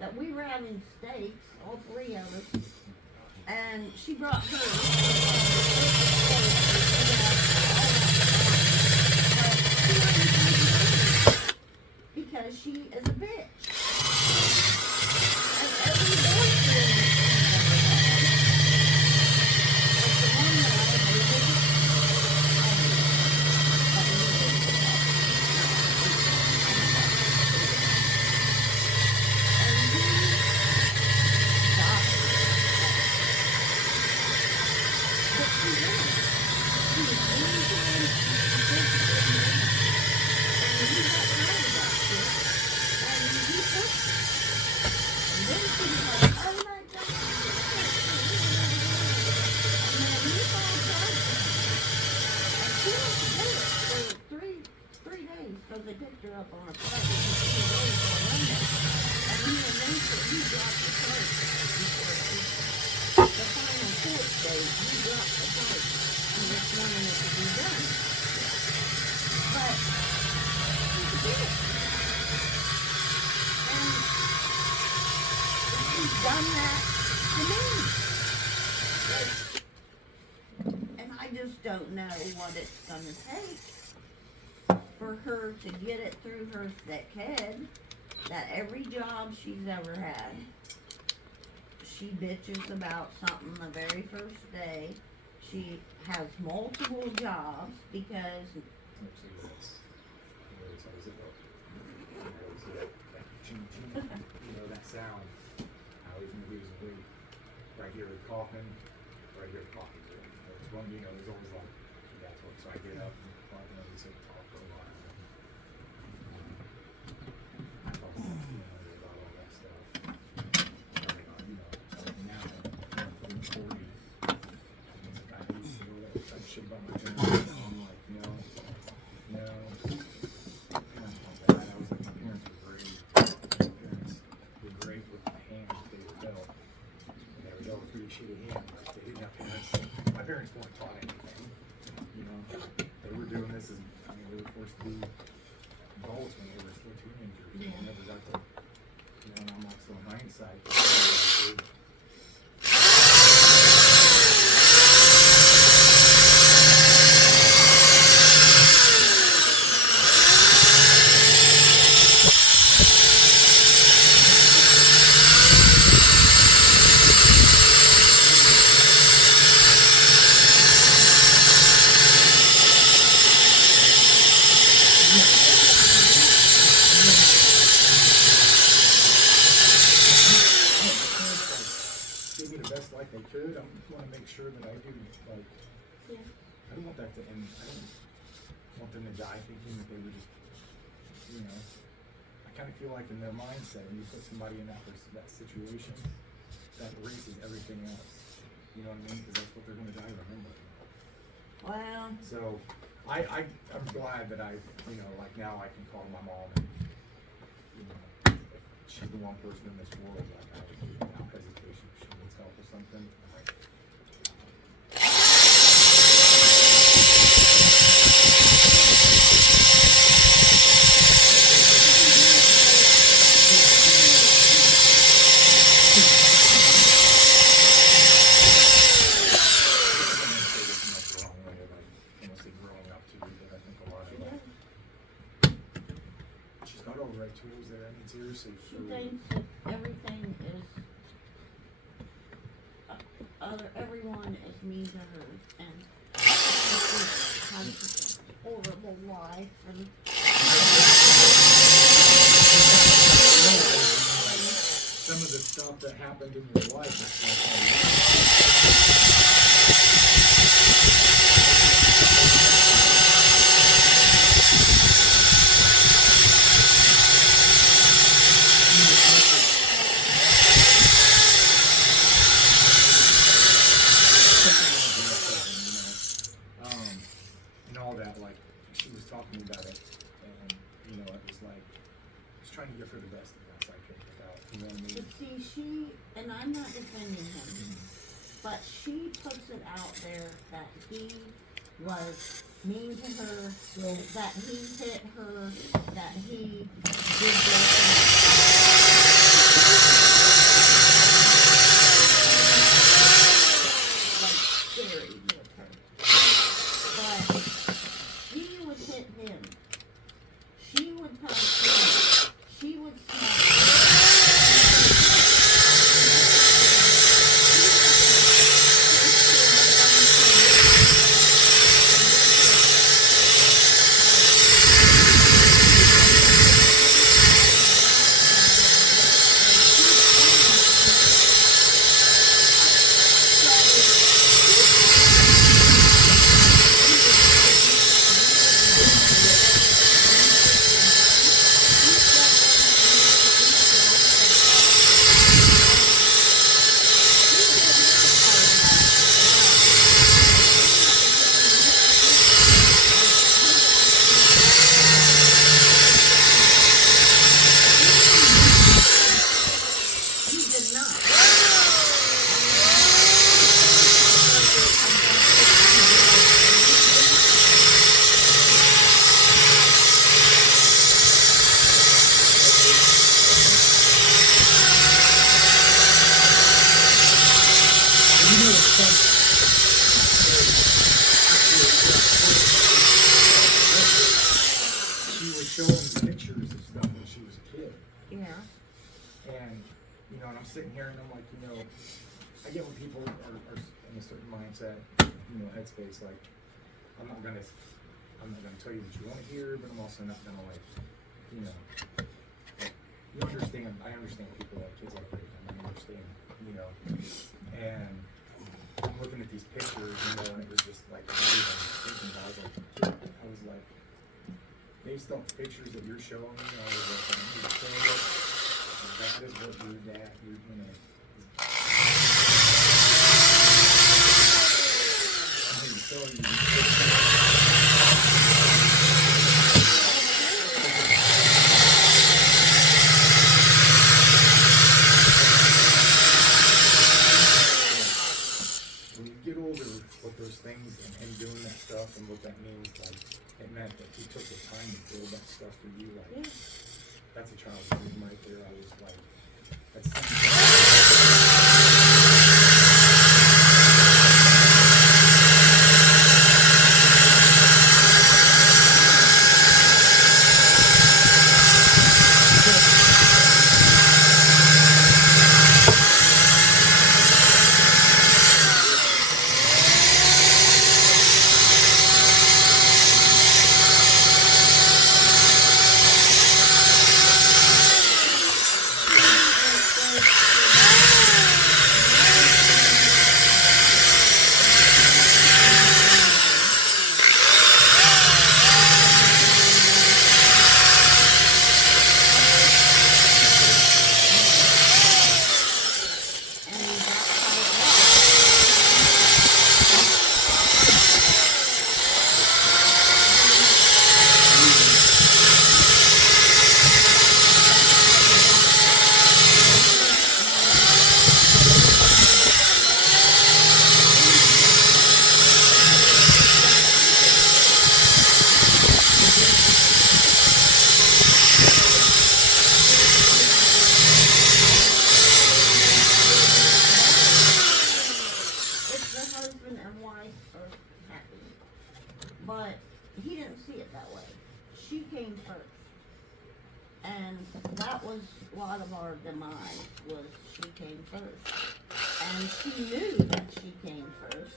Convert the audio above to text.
that we were having steaks, all three of us, and she brought hers. Because she is a bitch. And every boyfriend was the one that I hated. Because they picked her up on a Friday and she was always on Monday. And he announced that he dropped the charge before the final court date. He dropped the charge and just wanted it to be done. But she's a bitch. And she's done that to me. And I just don't know what it's gonna take for her to get it through her thick head that every job she's ever had, she bitches about something the very first day. She has multiple jobs because that sound. How he's gonna lose weight. Right here coughing, right here coughing. There's one, there's always like that's what. So I get up and talk to talk for a while. I talk about all that stuff. Now I'm 40. It's like I used to do that type of shit about my parents. I'm like, no. Parents weren't bad. I was like, my parents were great. My parents were great with the hands they were dealt. And they were dealt with pretty shitty hands. Like, they didn't have parents. My parents weren't taught anything. They were doing this as, they were forced to be adults when they were still teenagers. Yeah. They never got to, and I'm also in hindsight. Like they could. I want to make sure that I do, like, yeah. I don't want that to end. I don't want them to die thinking that they were just, I kind of feel like in their mindset, when you put somebody in that situation, that erases everything else. You know what I mean? Because that's what they're going to die remembering. Well. So, I'm glad that I, like now I can call my mom and, if she's the one person in this world, like I would without hesitation, if she needs help with something, I'm like, she's got all the right tools there. I mean, seriously. She thinks that everything is, everyone is mean to her, and has a horrible life, and some of the stuff that happened in your life is and all that, like, she was talking about it, and, it was like, I was trying to give her the best advice I could without, you know what I mean? but see, and I'm not defending him, but she puts it out there that he was mean to her, that he hit her, that he did this. And, you know, and I'm sitting here and I'm like, you know, I get when people are in a certain mindset, you know, headspace, like, I'm not gonna tell you what you wanna hear, but I'm also not gonna, like, you know, like, you understand, I understand people like kids like Raven, I understand, you know, and I'm looking at these pictures, you know, and it was just like, not even thinking about it, I was like, based off the pictures that you're showing me, I was like, I need to show you, that is what your dad, you know, I need to show you. When you get older, what those things and him doing that stuff and what that means, like, it meant that he took the time to build that stuff for you, like, Yeah. that's a child's dream right there. I was like, that's something. And that's how it was. If the husband and wife are happy. But he didn't see it that way. She came first. And that was a lot of our demise, was she came first. And she knew that she came first.